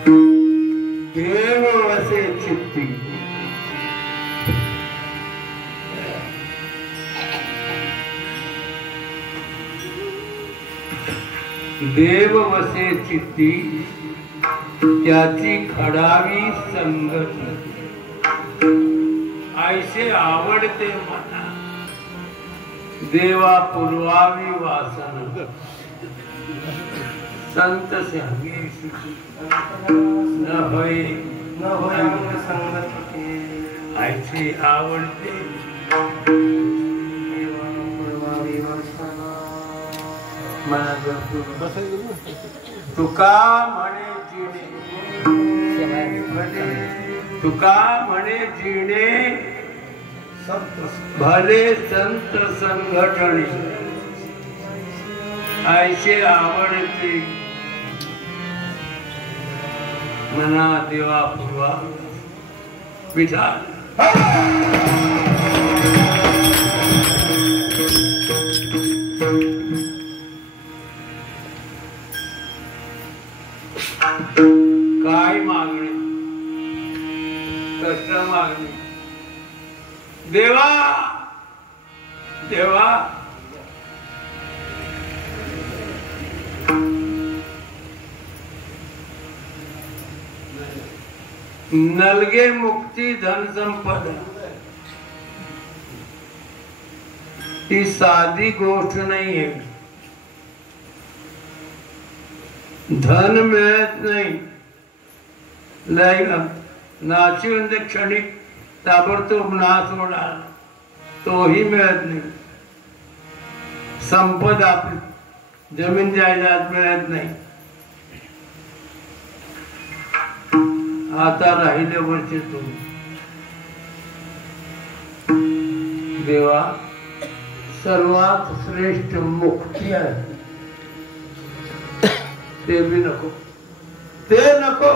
देव वसे चित्ती देव वसे चित्ती त्याची खडावी संगती ऐसे आवडते मना देवा पुरवावी वासना संत सांगे न होय संगती ऐसे आवडते देवा पुरवावी वासना तुका म्हणे तुका म्हणे जिणे भले संत संघटने ऐसे आवडते मना देवा पूर्वा विधान काय मागणे कष्ट मागणे देवा देवा नलगे मुक्ती धन संपदा ही साधी गोष्ट नाही आहे. धन मिळत नाही नाशिवंत क्षणिक ताबडतोब नाश होणार तोही मिळत नाही. संपदा आपली जमीन जायदाद मिळत नाही. आता राहिले वरचे तुम्ही देवा सर्वात श्रेष्ठ मुक्ती आहे ते भी नको ते नको.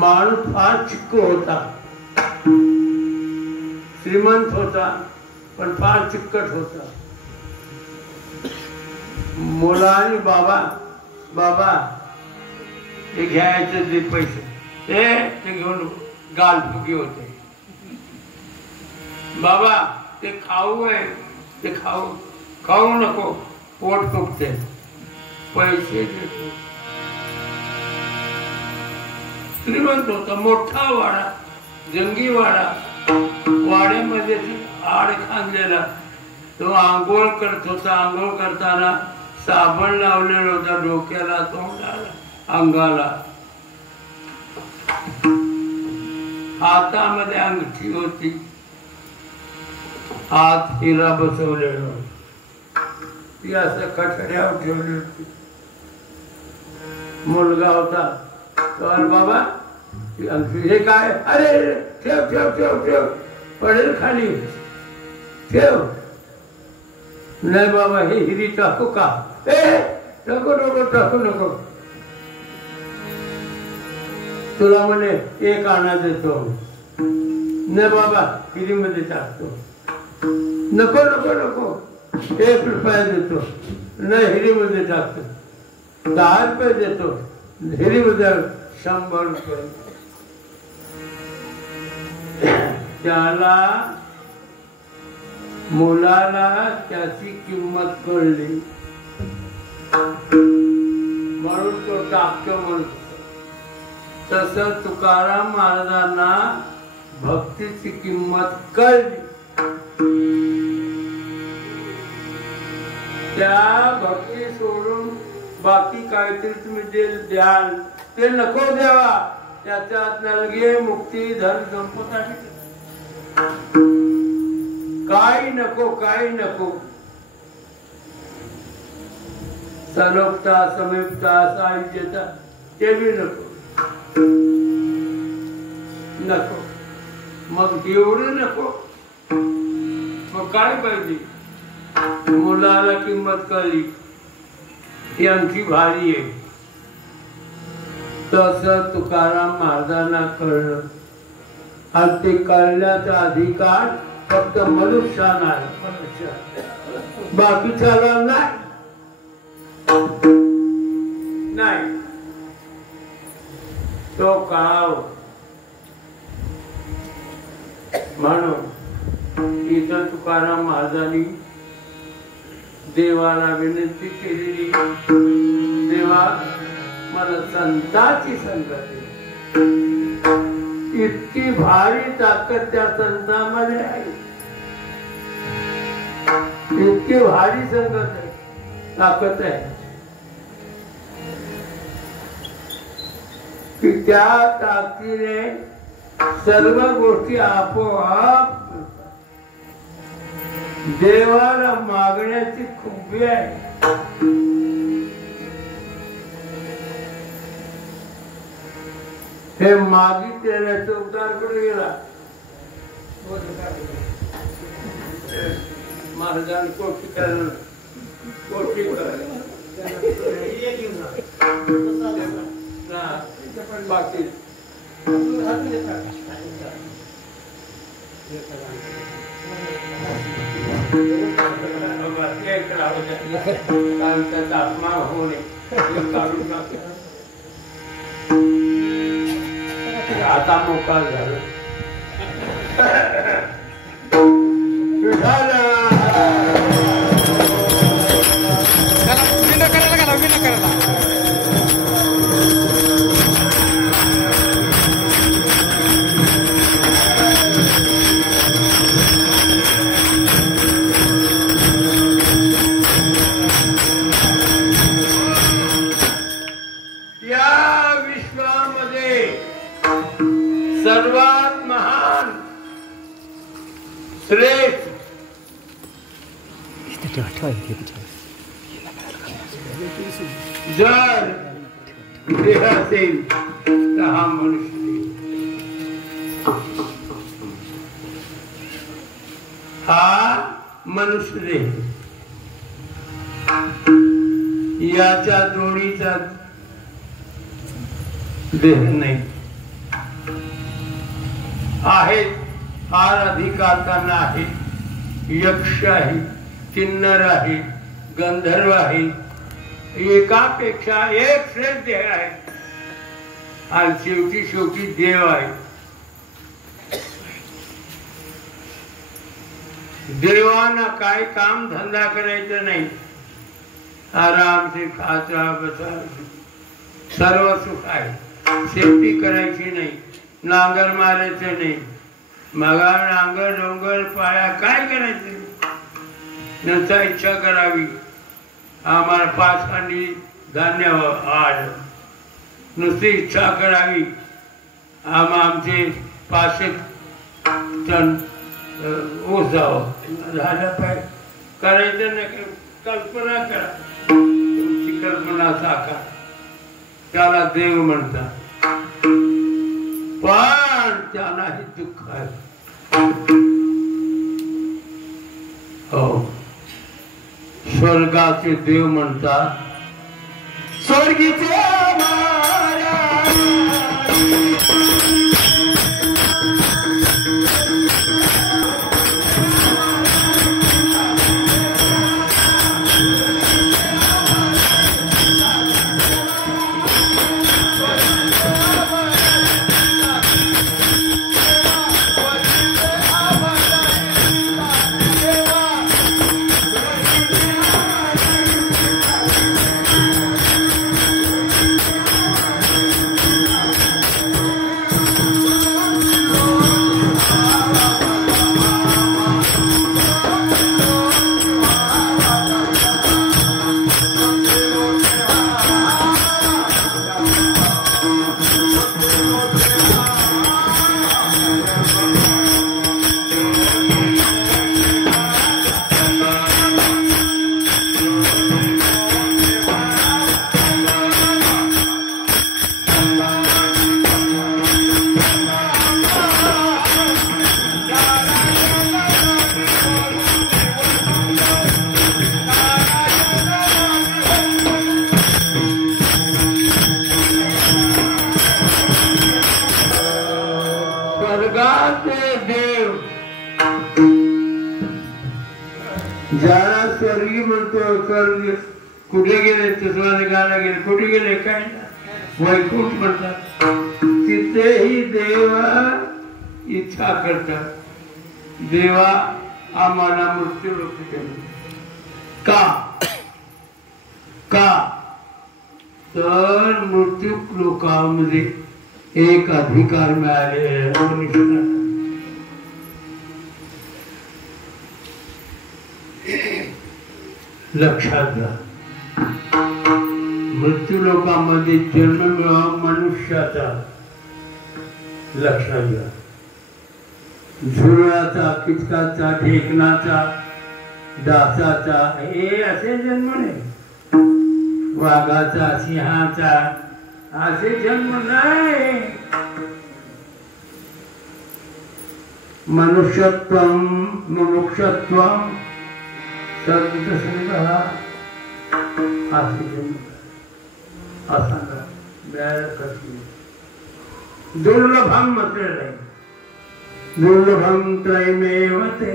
माणूस फार चिक्कू होता श्रीमंत होता पण फार चिक्कट होता. मुलांनी बाबा बाबा हे घ्यायचे ते पैसे ते घेऊन गालफुगी होते. बाबा ते खाऊ आहे ते खाऊ नको पोट फुगते पैसे देतो. श्रीमंत होता मोठा वाडा जंगी वाडा वाड्यामध्ये आड खांदलेला तो आंघोळ करत होता. आंघोळ करताना साबण लावलेला होता डोक्याला तोंडाला अंगाला. हातामध्ये अंगठी होती हात हिरा बसवलेला ती असं कठड्यावर ठेवली होती. मुलगा होता तर बाबा हे काय अरे ठेव ठेव ठेव ठेव पडेल खाली ठेव. नाही बाबा हे हिरी टाकू का टाकू नको टाकू नको. तुला म्हणे एक आणा देतो. नाही बाबा हिरीमध्ये टाकतो. नको नको नको 1 रुपया देतो. नाही हिरीमध्ये टाकतो. 10 रुपये देतो. हिरीमध्ये 100 रुपये. त्याला मुलाला त्याची किंमत कळली म्हणून तो टाकतो म्हणतो. तसं तुकाराम महाराजांना भक्तीची किंमत कळली. त्या भक्ती सोडून बाकी काहीतरी तुम्ही द्याल ते नको द्यावा. त्याच्यात नलगे मुक्ती धन संपदा काही नको काही नको. सलोकता समीपता साहित्यता ते बी नको नको. मग एवढं नको मग काय पाहिजे. मुलाला किंमत कळली ती आणखी भारी आहे. तसं तुकाराम महाराजांना कळलं आणि ते कळण्याचा अधिकार फक्त मनुष्याला आहे. मनुष्य बाकीच्याला नाही नाही तो काव म्हणून इथं तुकाराम महाराजांनी देवाला विनंती केलेली, देवा मला संतांची संगत दे. इतकी भारी ताकद त्या संतांमध्ये आहे, इतकी भारी संगत आहे, ताकद आहे की त्या ताकदीने सर्व गोष्टी आपोआप देवाला मागण्याची खूबी आहे. हे मागितलेल्याचा उद्धार कुठे गेला? महाराजांनी कोटी करायला बाकी आत्मा होणे आता मोकळा झाला. सर्वात महान श्रेष्ठ जर देह असेल तर हा मनुष्य हा मनुष्य देह. याच्या जोडीचा देह नाही आहे. फार अधिकार त्यांना आहे. यक्ष आहे, किन्नर आहे, गंधर्व आहे, एकापेक्षा एक श्रेष्ठ देह आहे आणि शेवटी देव आहे. देवांना काय काम धंदा करायचं नाही, आराम से खाचा बसा सर्व सुख आहे. शेती करायची नाही, नांगर मारायचं नाही, मगा नांगर डोंगर पाया काय करायचं. नंतर इच्छा करावी आम्हाला 5 हांडी धान्य आड, नुसती इच्छा करावी आमचे 500 टन ऊस जावं झालं पाहिजे. करायचं नाही, कल्पना करा, तुमची कल्पना साकार, त्याला देव म्हणतात. पण त्यालाही दुःख आहे. हो, स्वर्गाचे देव म्हणतात. स्वर्गीचे की म्हणतो कुठे गेले तुझवाने गाला गेले कुठे गेले काय वैकुंठ म्हणतात तिथेही देवा इच्छा करतात देवा आम्हाला मृत्यू लोक का का तर मृत्यू लोकांमध्ये एक अधिकार मिळाले लक्षात घ्या मृत्यू लोकांमध्ये जन्म मिळावा मनुष्याचा लक्षात घ्या झुरळाचा किचकाचा ढेकणाचा डासाचा हे असे जन्म नाही वाघाचा सिंहाचा असे जन्म नाही मनुष्यत्वं मुमुक्षत्वं सद्गुणसंग्रह असे जन्म असा मिळायला कठीण दुर्लभम म्हटलेलं आहे दुर्लभम त्रयमेव ते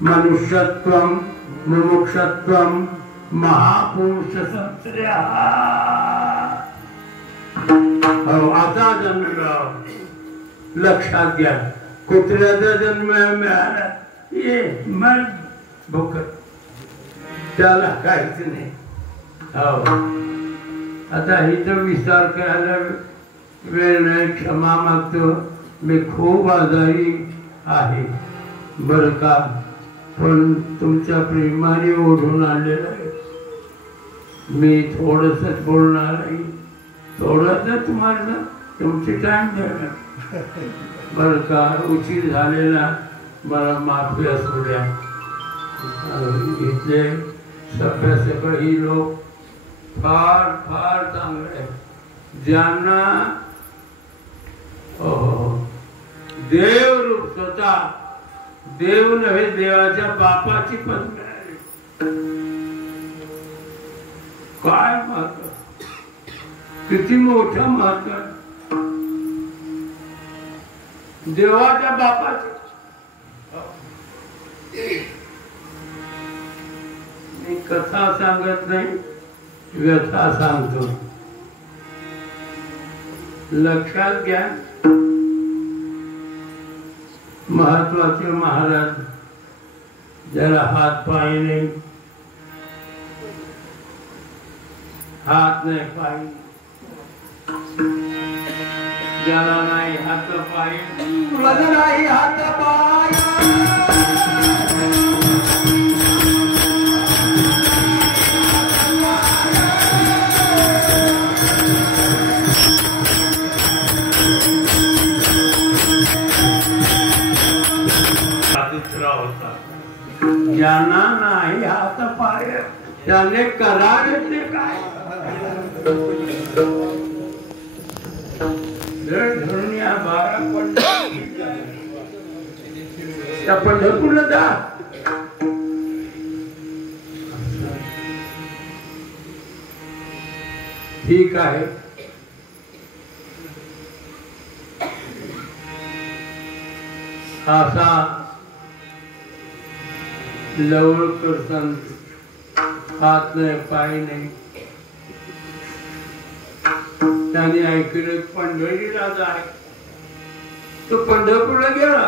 मनुष्यत्वं मुमुक्षत्वं महापुरुष संश्रया आता जन्म लक्षात घ्या कुत्र्याचा जन्म मिळाला ये मर भूक त्याला काहीच नाही हो आता इथं विस्तार करायला वेळ नाही क्षमा मागतो मी खूप आजारी आहे बरं का पण तुमच्या प्रेमाने ओढून आलेलं आहे मी थोडंसंच बोलणार आहे थोडंसं तुम्हाला तुमची टाइम देणार बरं का उशीर झालेला मला माफी असू द्या इथले सगळी लोक फार फार चांगले आहेत ज्यांना देव रूप स्वतः देव नव्हे देवाच्या बापाची पद मिळाली काय महत्व किती मोठं महत्व देवाच्या बापाची मी कथा सांगत नाही व्यथा सांगतो लक्षात घ्या महत्वाचे महाराज जरा हात पाय नाही हात नाही पाय ज्याला नाही हात पाय तुला नाही हात पाय ज्यांना नाही हात पाय त्याने करावे काय धरून या 12 त्या पंढरपूरला जा ठीक आहे असा लवकर संत हात नाही पाय नाही त्याने ऐकलं पंढरीला जाय तो पंढरपूरला गेला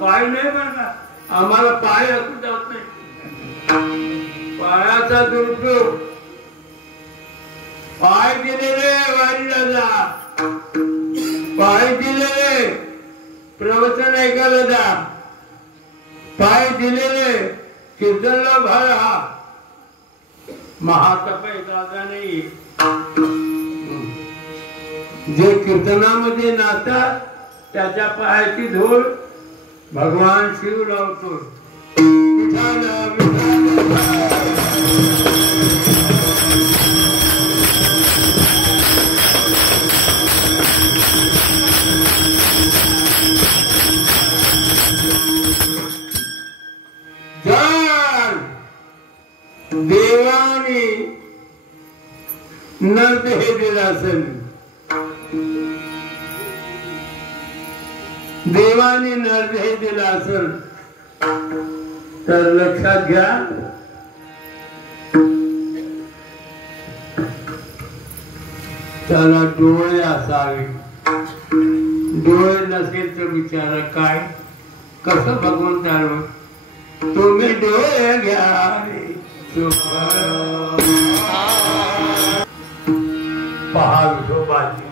पाय नाही बघा आम्हाला पाय असू जात नाही पायाचा दुरुपयोग पाय दिलेले वारीला जा पाय दिलेले प्रवचन ऐकायला जा पाय दिलेले कीर्तनला भरा महातपय दादा नाही जे कीर्तनामध्ये नाचतात त्याच्या पायाची धूळ भगवान शिव लावतो देवाने नरदेह दिला असेल देवाने नरदेह दिला असेल तर लक्षात घ्या त्याला डोळे असावे. डोळे नसेल तर विचारा काय कसं भगवंताला तुम्ही डोळे घ्या पहा विठोबाची.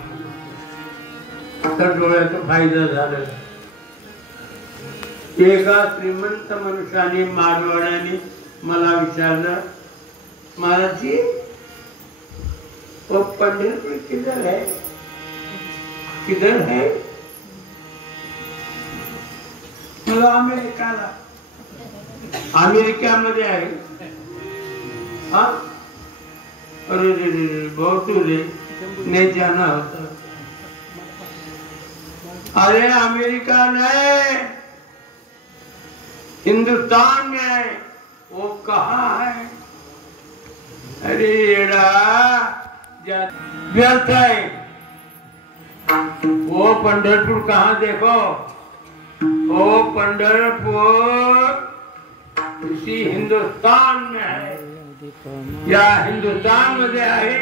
तर डोळ्याचा फायदा झाला. एका श्रीमंत मनुष्याने मारवाड्याने मला विचारलं महाराजी वो पंढरपूर किधर है किधर है. मला अमेरिकाला अमेरिकेमध्ये आहे. हा अरे रे रे बहुत रे नहीं जाना होता. अरे अमेरिका नहीं हिंदुस्तान में है. वो कहाँ है. अरे व्यर्थ है. वो पंढरपुर कहाँ देखो. वो पंढरपुर इसी हिंदुस्तान में है. या हिंदुस्तान मध्ये आहे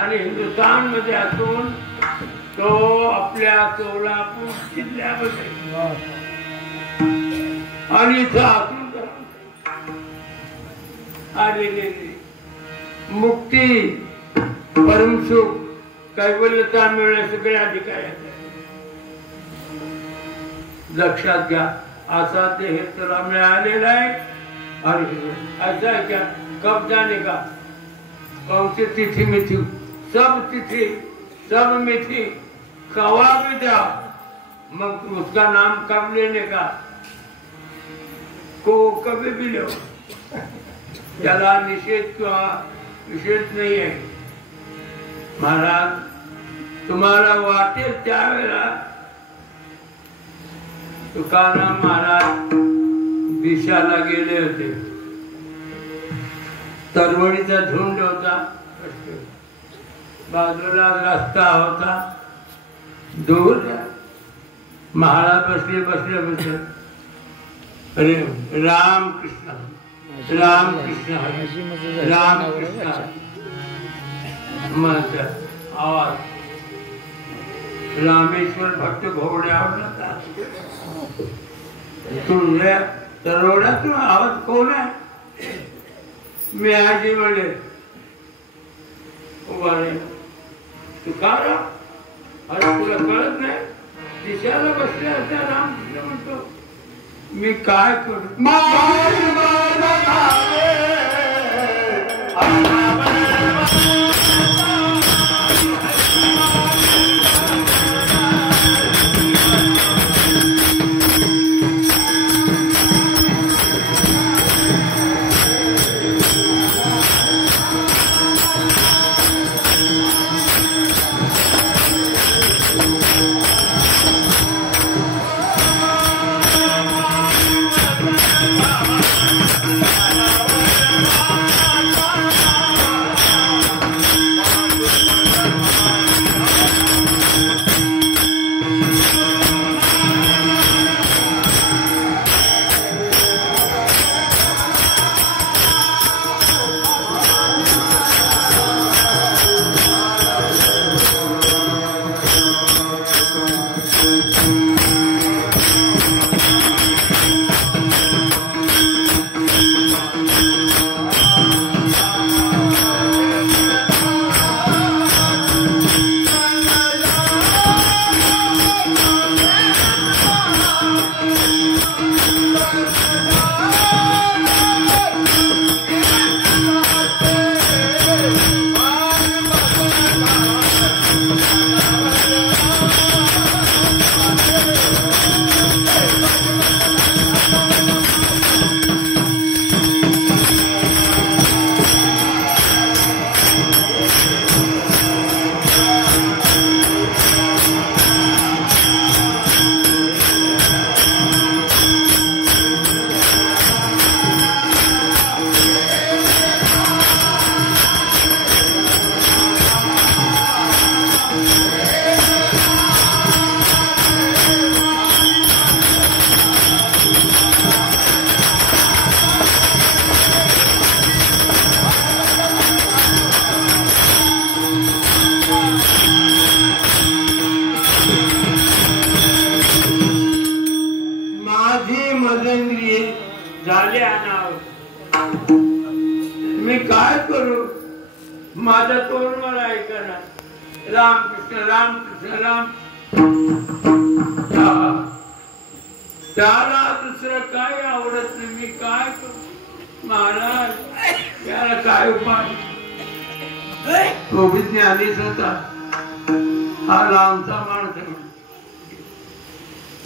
आणि हिंदुस्तान मध्ये असून तो आपल्या सोलापूर जिल्ह्यामध्ये आणि इथं असून आलेले मुक्ती परमसुख कैवल्यता मिळणे सगळे अधिकार आहेत. लक्षात घ्या असा देह तुला मिळालेला आहे. और ऐसा है क्या कब जाने का कौन सी तिथि में थी. सब तिथि सब में थी. कवा भी जाओ मग उसका नाम कब लेने का को कभी भी लो. त्याला निषेध किंवा विशेष नाही आहे. महाराज तुम्हाला वाटेल त्यावेळेला तुकाराम महाराज दिशाला गेले होते. तरवडीचा झुंड होता. बाजूला रस्ता होता. दूर महाराज बसले बसले बसले अरे राम कृष्ण राम कृष्ण राम कृष्ण मग आवाज. रामेश्वर भक्त घोडे आवडला. तुझ्या तरवड्यातून आवाज कोण आहे. मी आजी म्हणे उभा रे तुकाराम. अरे तुला कळत नाही दिशाला बसले असता रामकृष्ण म्हणतो. मी काय करू. मी काय करू? माझ्या तोंडाला ऐकणार राम कृष्ण राम कृष्ण राम. त्याला दुसरं काय आवडत नाही. मी काय करू महाराज? त्याला काय उपाय? तो बी ज्ञानीच होता. हा लांबचा माणूस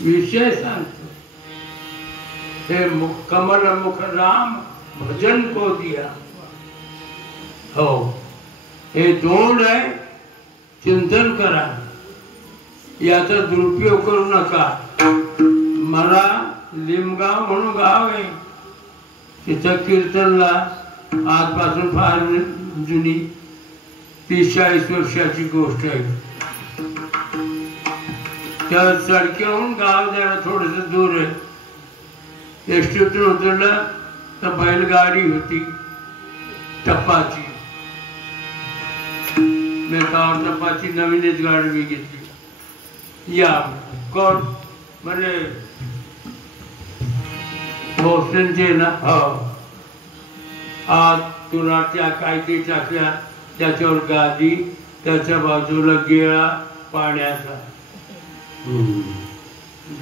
विषय सांगतो. हे कमल मुख राम भजन को दिया. हो, हे तोंड आहे, चिंतन करा, याचा दुरुपयोग करू नका. मला लिमगाव म्हणून गाव आहे, तिथं कीर्तनला आजपासून फार जुनी 30-40 वर्षाची गोष्ट आहे. त्या सडक्याहून गाव जरा थोडस दूर आहे. एसटीतून उतरलं तर बैलगाडी होती टप्पाची. मी टप्पाची नवीनच गाडी मी घेतली. या कोण म्हणजे भोसलेंचे ना. हो, आज तुराच्या कायदे टाकल्या, त्याच्यावर गादी, त्याच्या बाजूला गेळा पाण्याचा.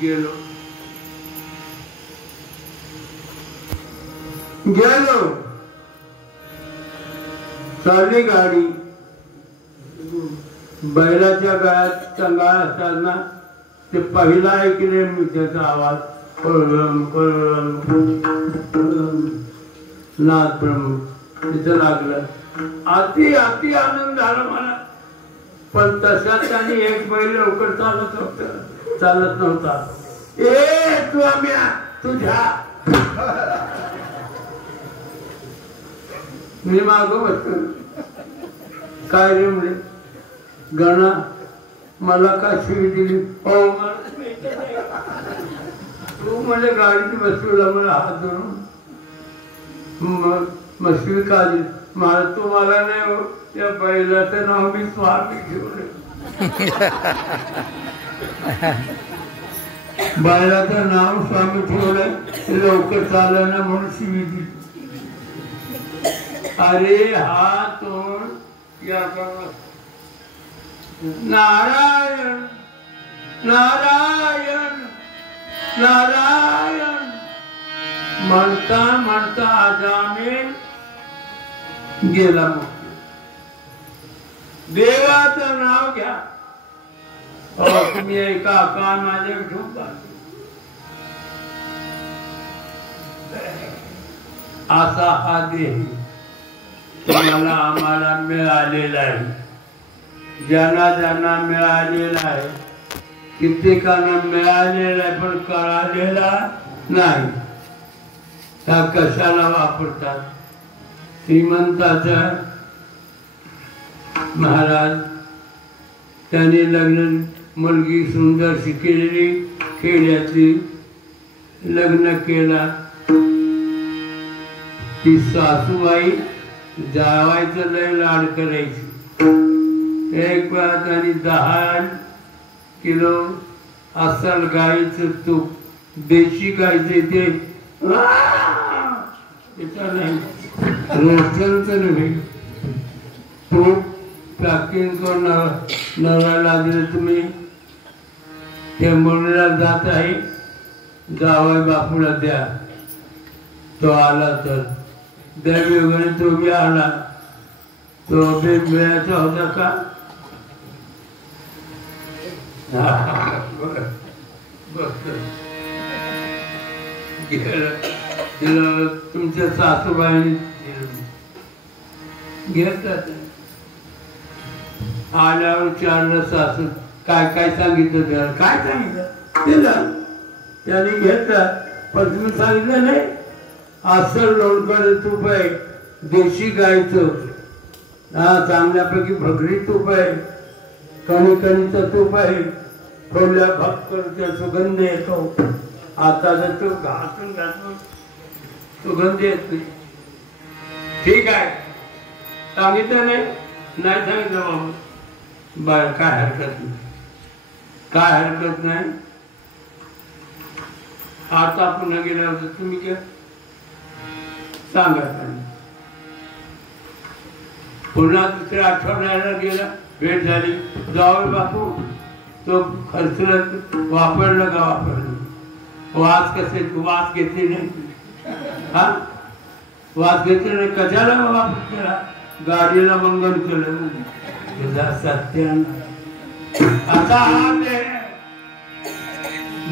गेलो चालली गाडी. बैलाच्या गळ्यात चांगला असताना ते पहिला ऐकले मी त्याचा आवाज. नाथ ब्रह्म तिथं लागलं. अति अति आनंद झाला मला. पण तशाच त्यांनी एक बैल लवकर चालत नव्हता. ए तू आम्ही तुझ्या मी मागो बसतो. काय रे म्हणे गणा, मला का शिवी दिली? हो, तू म्हणजे गाडीत बसवला मला हात धरून मग शिवी का दिली? मला तू मला नाही हो, त्या बैलाचं नाव मी स्वामी ठेवलं. बैलाचं नाव स्वामी ठेवलंय, लवकर चाललं ना म्हणून शिवी दिली. अरे हा तोंड या नारायण नारायण नारायण म्हणता म्हणता आजामेल गेला. मग देवाचं नाव घ्या. तुम्ही ऐका का माझ्या ठेवता. असा हा देह तुम्हाला आम्हाला मिळालेला आहे. ज्यांना ज्यांना मिळालेला आहे, कित्येकांना मिळालेला आहे पण कळालेला नाही. त्या कशाला वापरतात? श्रीमंताचा महाराज त्याने लग्न, मुलगी सुंदर शिकलेली खेड्यातली, लग्न केला. ती सासूबाई जावायचं लय लाड करायची. एक वेळा त्यांनी 10 किलो अस्सल गाईचं तूप, देशी गाईचे ते नाही, रोस्टरचं नव्हे, तूप पॅकिंग करून नवऱ्याला दिलं. तुम्ही ते मुलीला जात आहे, जावई बापूला द्या. तो आला तर देवी वगैरे तो बी आला. तो बी मिळायचा होता का? तिला तुमच्या सासूबाईने घेतलं. आल्यावर विचारलं सासू काय काय सांगितलं त्याला. काय सांगितलं दिलं, त्याने घेतलं. पण तुम्ही सांगितलं नाही अस्सल लोणकर तूप आहे, देशी गायचं, हा चांगल्यापैकी भगरी तूप आहे, कणीचं तूप आहे, थोड्या भक्करचा सुगंध येतो. आता जर तो घासून घासून सुगंध येत नाही. ठीक आहे, सांगितलं नाही, नाही सांगितलं बाबा, बर काय हरकत नाही, काय हरकत नाही. आता पुन्हा गेल्यावर तुम्ही काय सांगा. पुन्हा दुसऱ्या आठवड्याला गेला, भेट झाली, जाऊ बापू तो खर्चलं वापरलं का वापरलं, वास कसे वास घेतली नाही, हा वास घेतली नाही, कशाला वापर केला, गाडीला मंगल केलं, तुझा सत्यान आता हात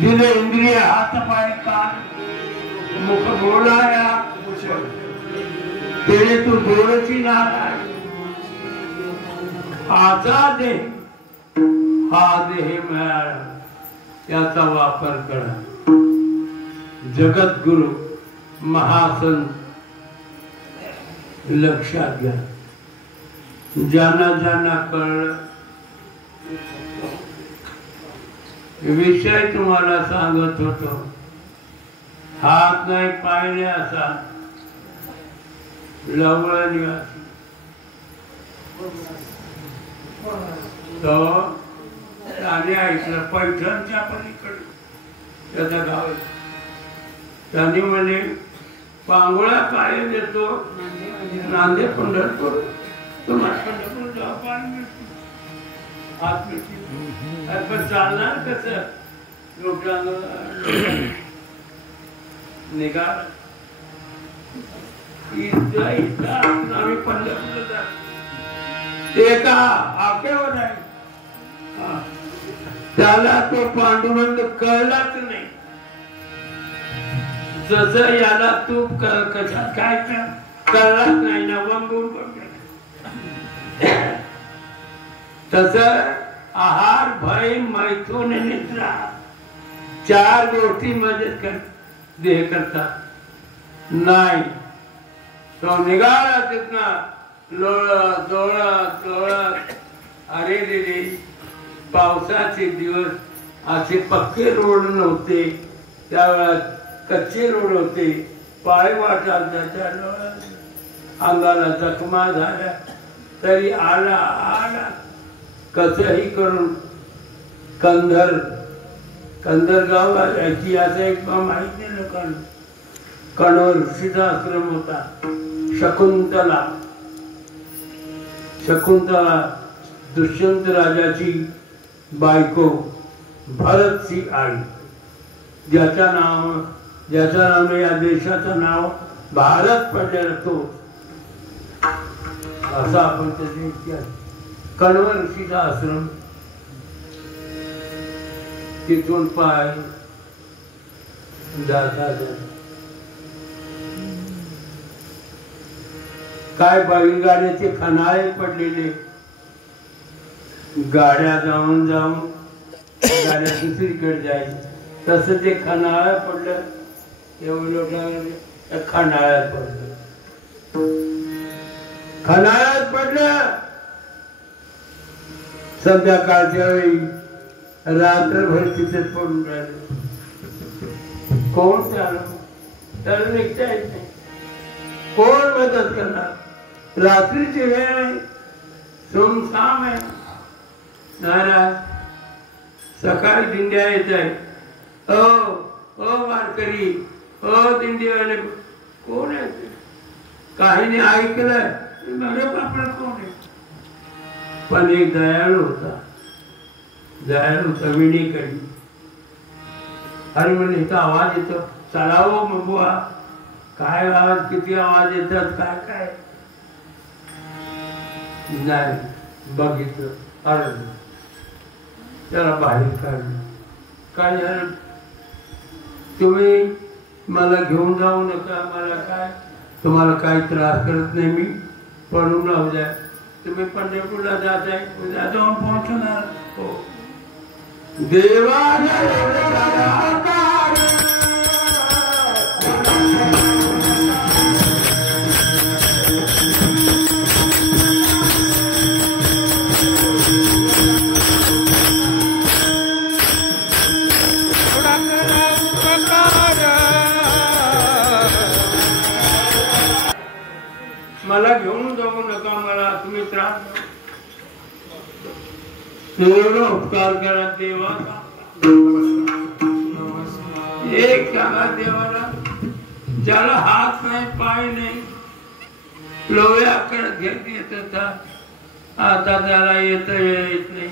दिले इंद्रिय हात पाय कान मुख बोलाया तेरे तू दोरची नाराय, आता दे हा देह मिळाला याचा वापर करा. जगद्गुरु महासंत लक्षात घ्या. ज्यांना ज्यांना कळलं विषय तुम्हाला सांगत होतो, हात नाही पाय नाही असा लवळा निवासी तो त्याने ऐकलं पैठणच्या पलीकडे त्याचा गाव आहे. त्याने म्हणे पांगोळा काय देतो नांदे पंढरपूर, तुम्हाला पंढरपूर जाऊ पाय मिळतो हात मिळते, पण चालणार कसं लोकांना निघाल आम्ही पंढरपूर जातो एका आकेवर आहे. त्याला तो पांडुरंग कळलाच नाही. जसं याला तू कशात काय कळलाच नाही ना, वंगून तस आहार भय मैथून निद्रा चार गोष्टी मध्ये देह करतात नाही. तो निघाला तिथनं लोळत लोळत लोळत, अरे रे पावसाचे दिवस, असे पक्के रोड नव्हते त्यावेळेस, कच्चे रोड होते, पाय वाटात त्याच्या अंगाला जखमा झाल्या तरी आला आला कसंही करून कंधर गाव ऐतिहासिक एक माहिती आहे लोकांना. कणवर ऋषीचा आश्रम होता. शकुंतला दुष्यंत राजाची बायको भरतची आई, ज्याच्या नावाने या देशाचं नाव भारत पडलेला तो, असा आपण त्याचे इतिहास. कणवर ऋषीचा आश्रम, तिथून पाय जाता काय बैलगाड्याचे खणाळे पडलेले, गाड्या जाऊन जाऊन गाड्या दुसरीकडे जाईल तसं ते खणाळ पडलं. एवढं लोकांना खणाळ्यात पडलं, खणाळ्यात पडलं. संध्याकाळच्या वेळी रात्रभर तिथे पडून राहिलं. कोण त्याला निघता येत नाही, कोण मदत करणार. रात्रीची वेळ आहे, सुमसाम आहे. नाराज सकाळी दिंड्या येत आहे. ओ वारकरी, ओ दिंडीवाले, कोण आहे? काहीने ऐकलं आपलं कोण आहे. पण एक दयाळू होता विणीकरी. अरे म्हणजे इथं आवाज येतो, चलावो मग बुवा, काय आवाज, किती आवाज येतात, काय काय नाही. बघितलं, अरे त्याला बाहेर काढलं. काय झालं? तुम्ही मला घेऊन जाऊ नका, मला काय तुम्हाला काही त्रास करत नाही, मी पडून राहू द्या. तुम्ही पंढरपूरला जात आहे, उद्या जाऊन पोहोचणार. हो देवा मला घेऊन जाऊ नका, मला तुम्ही त्रास उपकार करा देवा. एक सांगा देवाला, ज्याला हात नाही पाय नाही लोया करत घेत येत होता. आता त्याला येत नाही.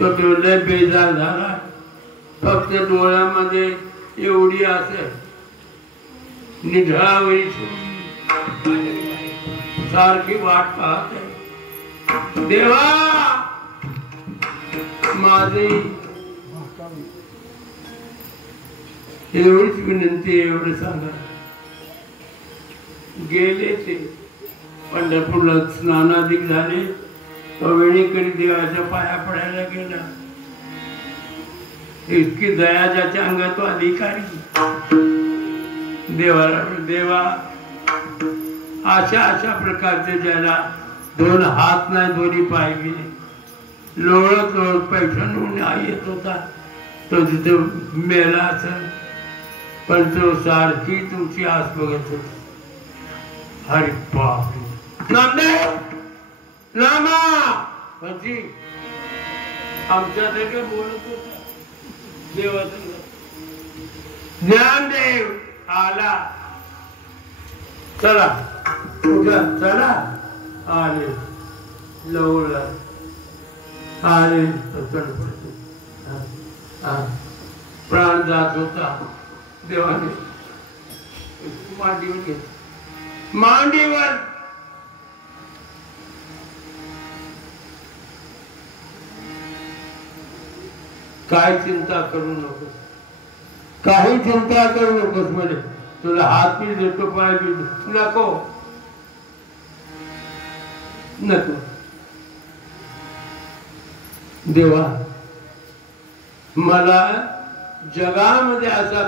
तो लय बेजार झाला. फक्त डोळ्यामध्ये एवढी असे निढळावरी सारखी वाट पाहते. देवा माझी एवढीच विनंती, एवढं सांगा. गेले ते पंढरपूरला स्नानाधिक झाले. वेळीकडे देवाच्या पाया पडायला गेला. इतकी दया ज्याच्या अंगात अधिकारी. देवाला देवा अशा प्रकारचे ज्याला दोन हात नाही, दोन्ही पाय गेले, लोळत लोळत पैठणहून येत होता, तो तिथे मेला असेल, पण तो सारखी तुमची आस बघत होता. हरी बापरे, नामदेव नामा म्हणजे आमच्या काय बोलत होता. देवाचं ज्ञानदेव आला. चला उठा, चला. आले लवला आले. प्राण जात होता. देवाने मांडीवर घेतला. मांडीवर काय चिंता करू नकोस, काही चिंता करू नकोस. म्हणे तुला हात बी देतो, पाय बी देतो. नको नको. देवा मला जगामध्ये असा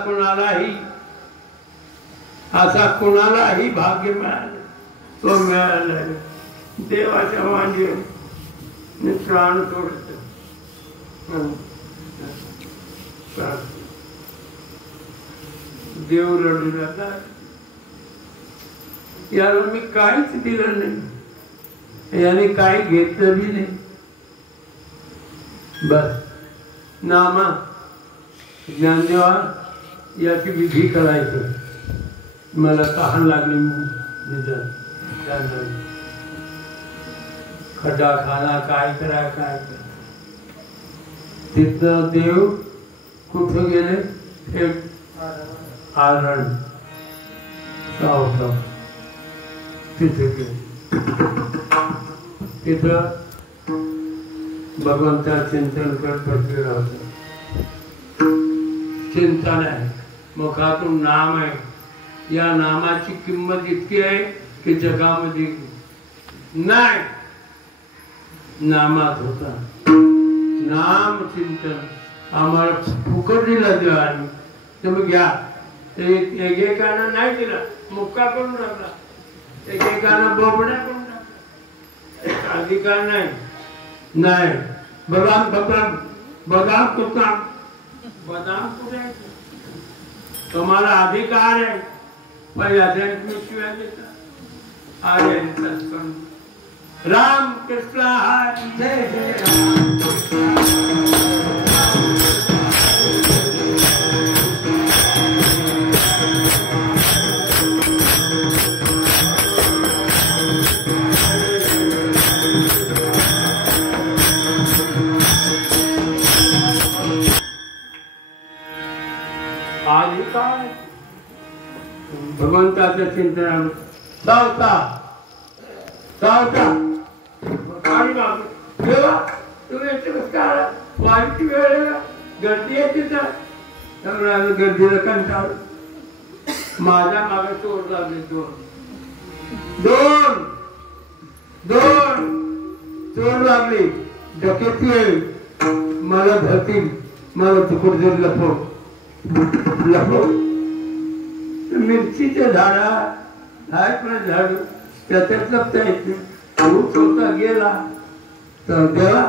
कोणालाही भाग्य मिळालं, तो मिळाला. देवाच्या मांडीवर मी प्राण सोडतो. देव रडू लागला. याला मी काहीच दिलं नाही, याने काही घेतलं बी नाही. बस नामा ज्ञानदेवा याची विधी करायची. मला तहान लागली म्हणून खड्डा खाना काय करा. तिथं देव कुठं गेले? एक आरण सावता तिथे गेले. तिथं भगवंता चिंतन करत बसलेला होता. चिंता नाही, मुखातून नाम आहे. या नामाची किंमत इतकी आहे की जगामध्ये नाही. नामात होता. नाम चिंतन आम्हाला फुकट दिला देवाने. तुम्ही घ्या. एकेकानं नाही दिला, मुक्का करून टाकला. एकेकानं बोबड्या करून टाकला. अधिकार नाही. बदाम कुठं? बदाम कुठे? तुम्हाला अधिकार आहे, पण शिवाय देता. आर्य राम कृष्ण हरी जय जय अधिकार. भगवंताचं चिंतन सावता देवा तुम्ही वाईट वेळ गर्दी येते तर गर्दीला कंटाळ. माझ्या मागे चोर लागले. दोन चोर लागले. डकेती मला धरतील, मला तुकड जरी लपव. मिरचीचे झाडा आहेत ना, झाड त्याच्यात लपता येते. स्वतः गेला तर देवा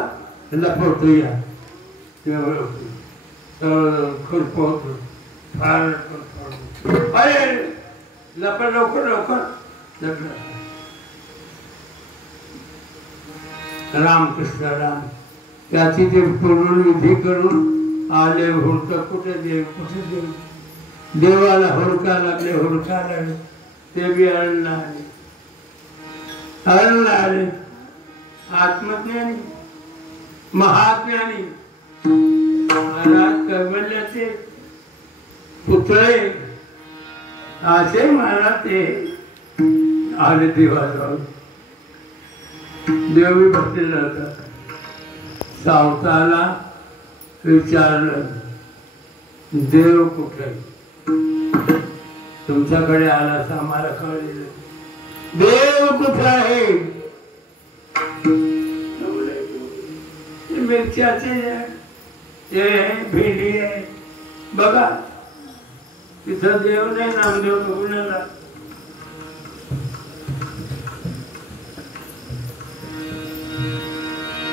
लपवतो. या खुरपवतो. अरे लपड लवकर. रामकृष्ण राम त्याची ते पूर्ण विधी करून आले. हुडका कुठे देव, कुठे देव. देवाला हुडका लागले. ते बी आणला. आले आत्मज्ञानी महाज्ञानी महाराज कैवल्याचे पुतळे असे महाराज ते आले देवाजवळ. देवी बसलेला होता. सावताला विचारलं देव कुठे? तुमच्याकडे आला असं आम्हाला कळलेलं. देव कुठे आहे? मिरच्याचे हे भेंडी आहे बघा, तिथं देव नाही. नामदेव बघून आला.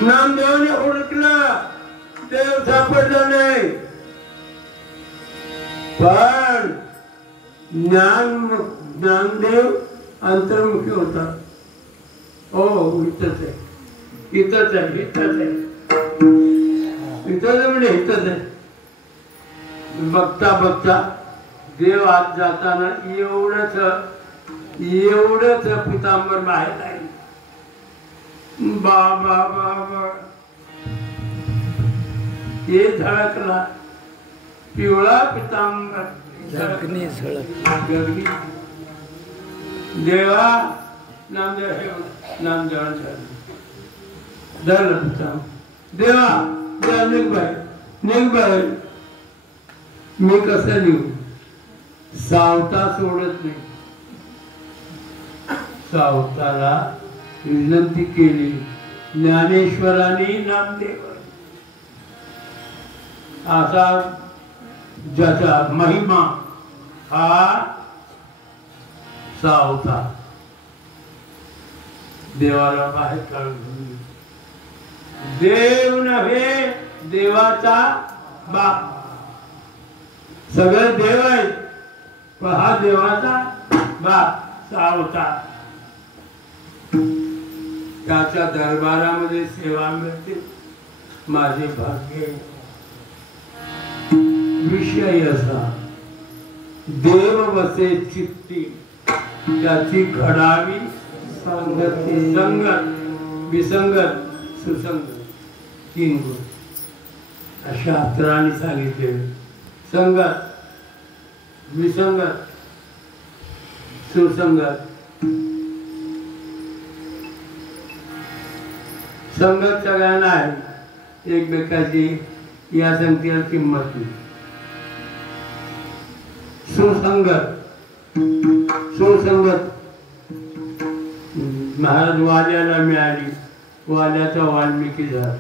नामदेवने ओळखलं, देव सापडला नाही. पण ज्ञानदेव अंतर्मुखी होता. हो इथंच आहे, इथंच आहे, इथंच आहे, इथंच म्हणजे इथंच आहे. बघता बघता देव आत जाताना एवढंच पितांबर बाहेर आहे. बाबा बाबा हे झळकला. पिवळा पितांबर देवा नामदेव देवा निघ बाहेर. मी कसं निघू? सावता सोडत नाही. सावताला विनंती केली ज्ञानेश्वरांनी नामदेव असा ज्याचा महिमा हा सावता. देवाला बाहेर काढून देव नव्हे, देवाचा बाप. सगळे देव आहेत पण हा देवाचा बाप सावता. त्याच्या दरबारामध्ये सेवा मिळते. माझे भाग्य. विषय असा देव बसे चित्ती, त्याची घडावी संगती. संगत, विसंगत, सुसंगत, 3 गुण शास्त्राने सांगितले. संगत, विसंगत, सुसंगत. संगत सगळ्यांना आहे, एकमेकाची या संगतीला किंमत नाही. सुसंगत, सुसंगत महाराज वाल्याला मिळाली, वाल्याचा वाल्मिकी झाला.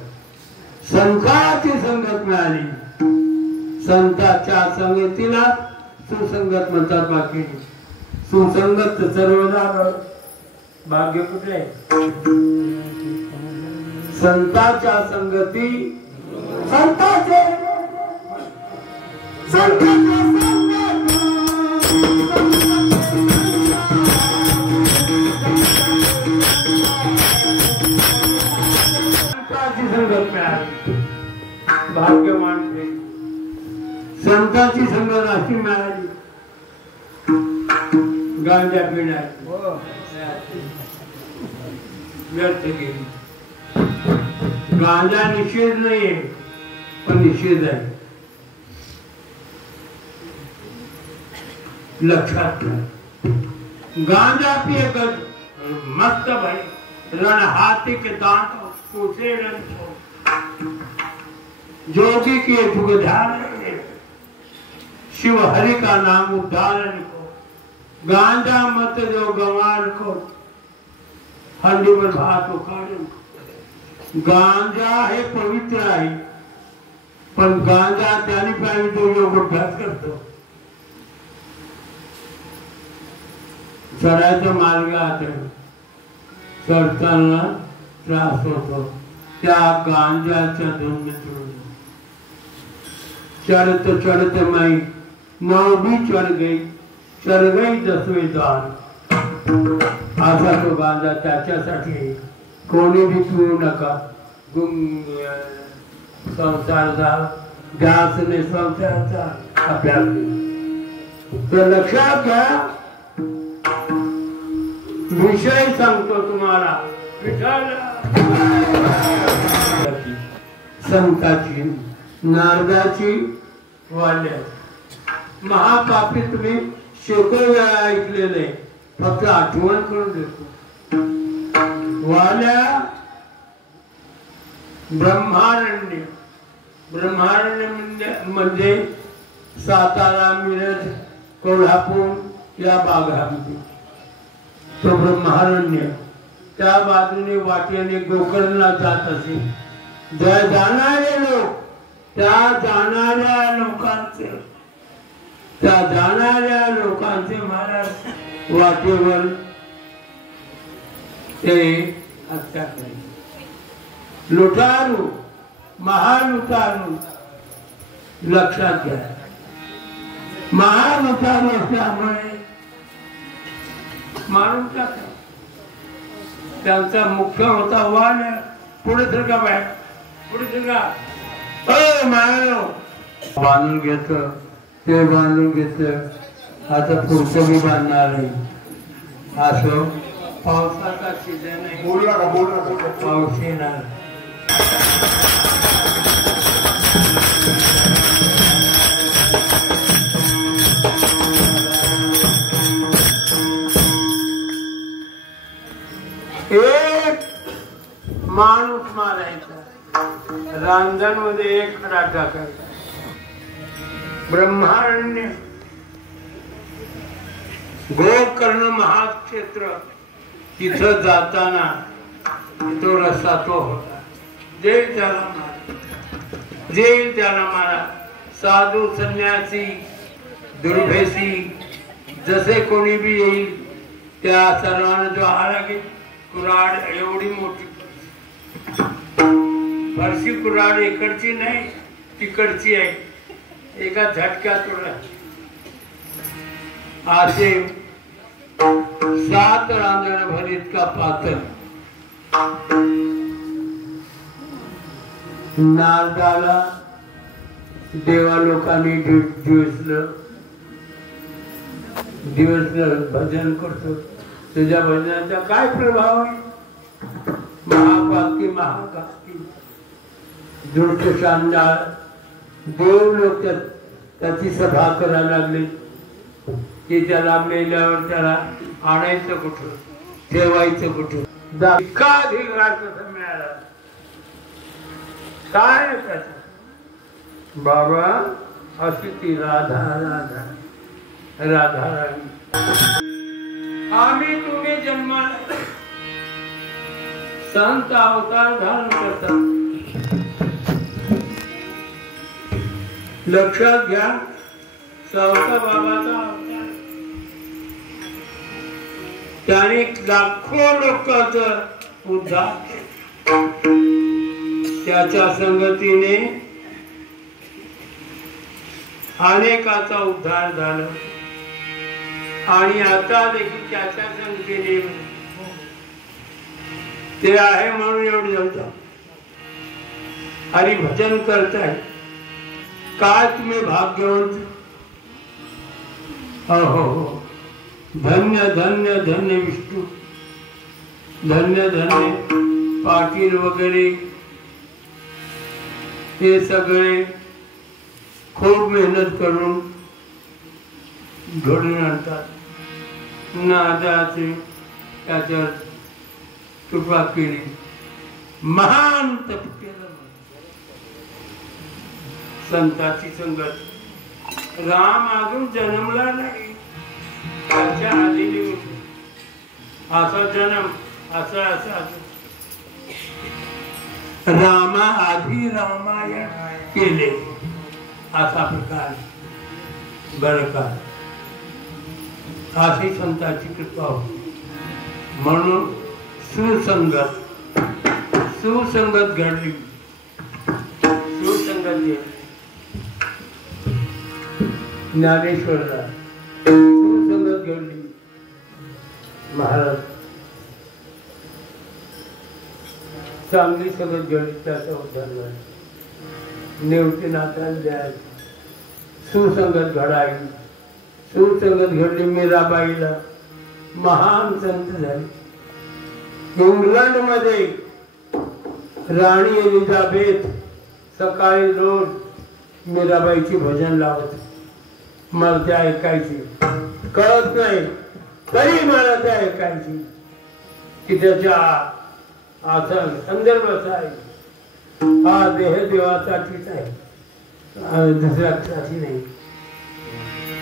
संताची संगत मिळाली, संताच्या संगतीला सुसंगत म्हणतात. बाकी सुसंगत सर्वदा भाग्य कुठे आहे? संताच्या संगती संताचे संगत मिळाली. भाग्यवान संताची संगत अशी मिळाली. गांजा पिण्याची व्यर्थ गेली. गांजा निषेध नाहीये पण निषेध आहे. लक्षात घ्या. गांजा पिए कर मस्त भाई रण हाथी के दांत पूछे जोगी के जुग ध्यान शिव हरि का नाम उद्धारण को. गांजा मत जो गंवार को हंडी पर भात उखाड़े. गांजा हे पवित्र आहे पण गांजा त्याने पाहिजे तो योग अभ्यास करतो. चढायचा मार्ग आहे, चढताना त्रास होतो. त्या गांजाच्या धुंद चढ़ते चढ़ते मैं नाव भी चढ़ गई 10वें द्वार. असा तो गांजा त्याच्यासाठी कोणी भी पिऊ नका. संसारचा ध्यासने संसारचा अभ्यास. तर लक्षात घ्या, विषय सांगतो तुम्हाला. संताची, नारदाची, वाल्याची. महापापी तुम्ही शेकडो वेळा ऐकलेले, फक्त आठवण करून देतो. वाल्या ब्रह्मारण्य, ब्रह्मारण्य म्हणजे सातारा, मिरज, कोल्हापूर या भागामध्ये तो ब्रह्मारण्य. त्या बाजूने वाटेने गोकर्णला जात असे. जाणारे लोक, त्या जाणाऱ्या लोकांचे महाराज वाटेवर ते हत्या करायचे. लुटारू, महालुटारू, लक्षात घ्या. महालुटारू असल्यामुळे मारून टाका. त्यांचा मुख्य होता वाण. पुढे सरका बाहेर, पुढे सरका. बांधून घेत, ते बांधून घेतलं. आता पुढचं मी बांधणार आहे. असं पावसाचा सीझन आहे. पाऊस येणार. एक माणूस मारायचा, रांजण मध्ये एक खडा टाकायचा. ब्रह्मारण्य, गोकर्ण महाक्षेत्र. तिथं जाताना तो रस्ता तो होता. जे त्याला मारा. साधू, संन्यासी, दुर्भेसी, जसे कोणी बी येईल त्या सर्वांना जो आला की कुऱ्हाड एवढी मोठी फरशी कुऱ्हाड इकडची नाही तिकडची आहे. एका झटक्यात उडला. असे 7 रांजण भर इतका पातळ. नारदाला देवा लोकांनी दिवसलं भजन करतो. तुझ्या भजनाचा काय प्रभाव आहे? महापापी, महापापी, दृष्ट, शानदार देव लोक त्याची सभा करायला लागले की त्याला मेल्यावर त्याला आणायचं कुठं, ठेवायचं कुठं? अधिकार कसं मिळाला? काय त्याचं? बाबा अशी ती राधा राधा राधा राणी. आम्ही तुम्ही जन्माला संत अवतार धारण करतात. लक्षात घ्या, सावता बाबाचा अवतार. त्याने लाखो लोकांचा उद्धार. त्याच्या संगतीने अनेकाचा उद्धार झाला. आणि आता देखील त्याच्या संगतीने ते आहे म्हणून एवढं जमतं. हरिभजन करताय. काय तुम्ही भाग्यवंत. हो, धन्य धन्य धन्य विष्णू, धन्य धन्य पाटील वगैरे हे सगळे खूप मेहनत करून घडून आणतात. नादाचे त्याच्यावर कृपा केली. महान तप केलं. संताची संगत. राम अजून जन्मला नाही. त्याच्या आधी असा जन्म असा असा रामा आधी रामायण केले असा प्रकार बरं का. अशी संताची कृपा होती. म्हणून सुसंगत घडली. सुसंगत ज्ञानेश्वरला सुसंगत घडली. महाराज चांगली संगत घडली. त्याचा उद्धार झाला. नेवतीनाथाला द्यायची सुसंगत घडावी. सुसंगत घडली. मीराबाईला महान संत झाले. इंग्लंड मध्ये राणी एलिझाबेथ सकाळी रोज मीराबाईची भजन लावत. मला ते ऐकायची, कळत नाही तरी मला ते ऐकायची की त्याच्या संदर्भाचा आहे. हा देह देवासाठीच आहे, दुसऱ्यासाठी नाही.